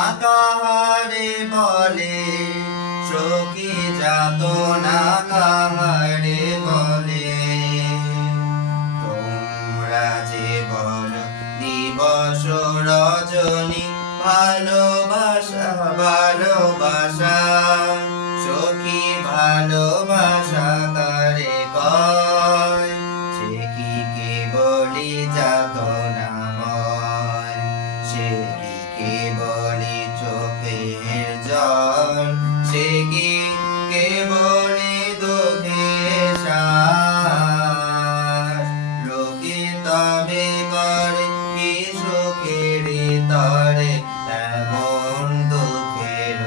কাহারে বলে সখী যাতনা কাহারে বলে তোমরা যে বলো দিবস রজনী ভালোবাসা ভালোবাসা সখী ভালোবাসা কারে কয় সে কি কেবলি যাতনাময় সে কি কেবলি চোখের জল সে কি কেবলি দুঃখের শ্বাস লোকে তবে করে কি সুখের তরে এমন দুঃখের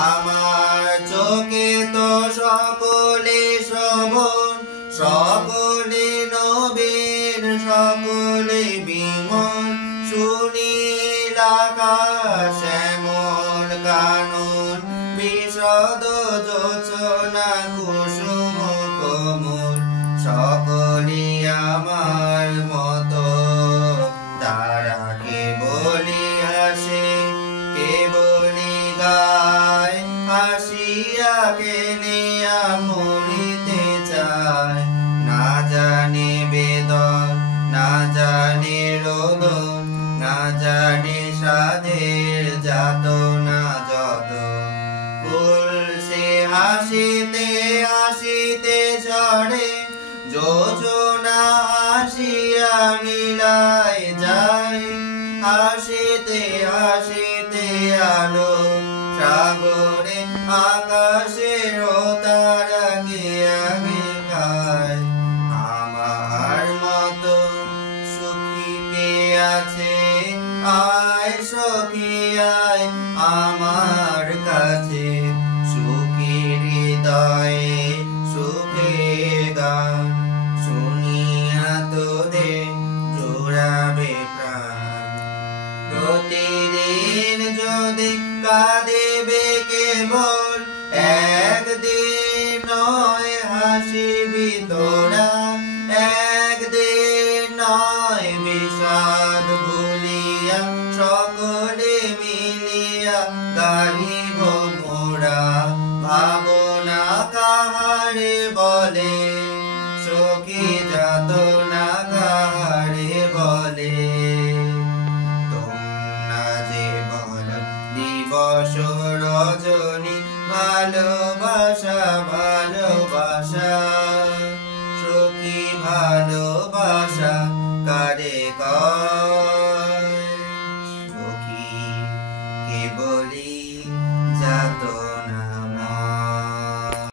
আমার চোখে তো সকলে শোভন সকলে নবীন সকলে বিমল সুনীল আকাশ শ্যামল কানন বিশদ যোচনা কুসুম কোমল সকলি আমার মতো তারা কেবলি হাসে কেবলি গায় হাসিয়া খেলিয়া মরিতে চায় না জানে বেদন না জানে রোদন না জানে সাধের যাতনা যত ফুল সে হাসিতে হাসিতে ঝরে যোজনা হাসিয়া মিলায় যায় হাসিতে হাসিতে আলো সাগরে আকাশের তারা কে আগে খায় আমার মতো সুখী কে আছে আয় সখী আয় আমার কাছে সুখী হৃদয়ে সুখের গান শুনিয়া তোদের জোড়াবে প্রাণ প্রতিদিন যদি কাঁদিবে কেবল একদিন নয় হাসিবি তোরা একদিন নয় বিষাদ ভুলিয়া সকলে মিলিয়া গাড়ি